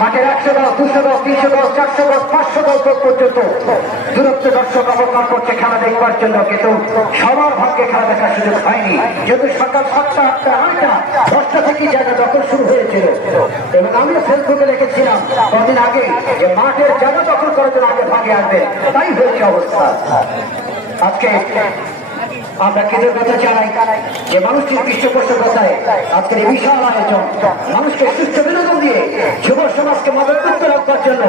মাঠের 100 গজ 200 গজ 300 গজ 400 গজ 500 গজ পর্যন্ত দূরত্ব দর্শক অবস্থান করছে খেলা দেখবার জন্য, কিন্তু সবার ভাগ্যে খেলা দেখার সুযোগ হয়নি। যেহেতু সকাল 7টা 8টা 9টা 10টা থেকে জায়গা দখল শুরু হয়েছিল, এবং আমিও ফেসবুকে লিখেছিলাম কদিন আগে যে মাঠের জায়গা দখল করার জন্য আগে ভাগে আসবে, তাই হয়েছে অবস্থা। আজকে আমরা কৃতজ্ঞতা জানাই যে মানুষটির পৃষ্ঠপোষকতায় আজকের এই বিশাল আয়োজন মানুষকে সুস্থ বিনোদন দিয়ে যুব সমাজকে মাদকমুক্ত রাখবার জন্য,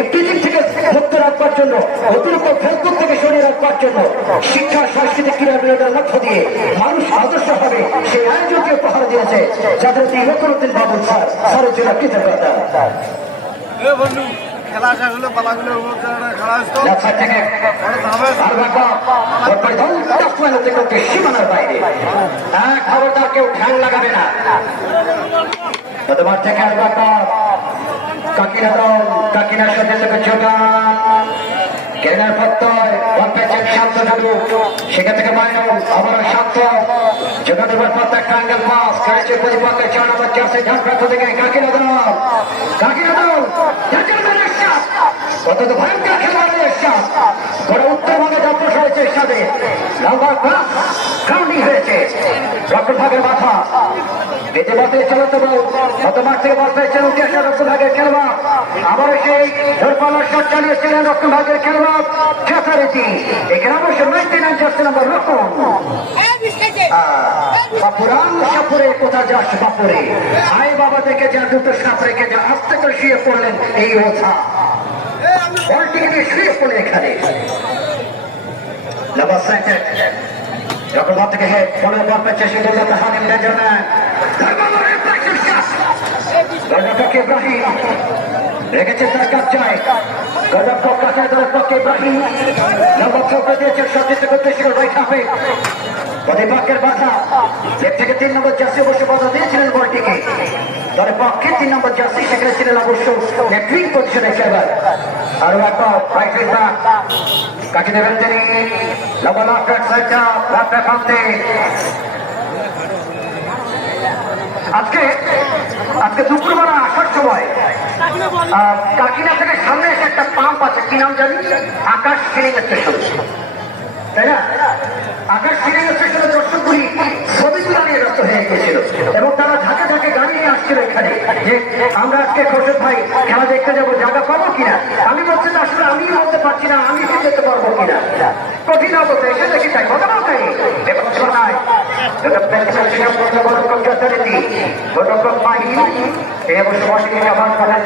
ইফটিজিং থেকে মুক্ত রাখবার জন্য, অতিরিক্ত ফেসবুক থেকে সরিয়ে রাখবার জন্য, শিক্ষা সাংস্কৃতিক ক্রীড়া বিনোদনের মধ্য দিয়ে মানুষ আদর্শ হবে সেই আয়োজনকে উপহার দিয়েছে, যাদের নতুন বাবু স্যারের জন্য কৃতজ্ঞতা। খেলা শেষ হলে পালাগুলো সীমানার বাইরে খবরদার কেউ ঠ্যাং লাগাবে না। তোমার থেকে কাকিনা দল কাকিনার সাথে থেকে যোগান কেনার প্রত্যয় শান্ত যাদু, সেখান থেকে মাইনুল আবারও শান্ত যোগানোর পর একটা অ্যাঙ্গেল পাস করেছে প্রতিপক্ষের 4 নম্বর জার্সি ঝাড়প্রান্ত থেকে কাকিনা দল কত ভয়ঙ্কর খেলোয়াড়ের সাথ গোটা উত্তরবঙ্গে যাত্রা হয়েছে সাথে নাম্বার ক্লাস গ্রাউন্ডিং হয়েছে রক্ষণ ভাগের মাথা বেঁচে বাঁচতে চলতে বল গত মাঠ থেকে বল পেয়েছেন উঠে রক্ষণ ভাগের খেলোয়াড়, আবার সেই ঝোরপালার শট চালিয়েছিলেন রক্ষণ ভাগের খেলোয়াড় যথারীতি। এখানে অবশ্য 99 জার্সি নাম্বার রক্ষণ বাপুরাম সাপুরে কোথা যাস বাপুরে আই বাবা থেকে যা দুটো সাপ রেখে যা আস্তে করে শুয়ে পড়লেন এই ওঠা বলটিকে শুয়ে পড়ে এখানে যখন ভাব থেকে ফলের বল পেয়েছে সেটা হানিম বেজরম্যান ইব্রাহিম রেখেছে তার কাজ দলের পক্ষে ইব্রাহিম নম্বর চৌকে দিয়েছে সচেষ্ট করতে ছিল রাইট হাফে প্রতিপক্ষের বাধা থেকে 3 নম্বর জার্সি অবশ্য বাধা দিয়েছিলেন বলটিকে, দলের পক্ষে 3 নম্বর জার্সি সেখানে ছিলেন অবশ্য নেট্রিক পজিশনে খেলবার। আরো একবার রাইট উইং ব্যাক কাকে দেবেন তিনি লবণ আফ্রাক সাইডটা রাফটা কান্তে। আজকে দুপুরবেলা আসার সময় কাকিনা থেকে সামনে এসে একটা পাম্প আছে, কি নাম জানি, আকাশ ফিলিং স্টেশন, তাই না? আকাশ ফিলিং স্টেশনে দর্শকগুলি ছবি তুলা নিয়ে ব্যস্ত হয়ে গিয়েছিল এবং তারা ঝাঁকে ঝাঁকে গাড়ি নিয়ে আসছিল এখানে যে আমরা আজকে খোরশেদ ভাই খেলা দেখতে যাবো, জায়গা পাবো কিনা। আমি বলছি না, আসলে আমি বলতে পারছি না আমি কি যেতে পারবো কিনা, কঠিন অবস্থা এসে দেখি তাই কথা বলতে নাই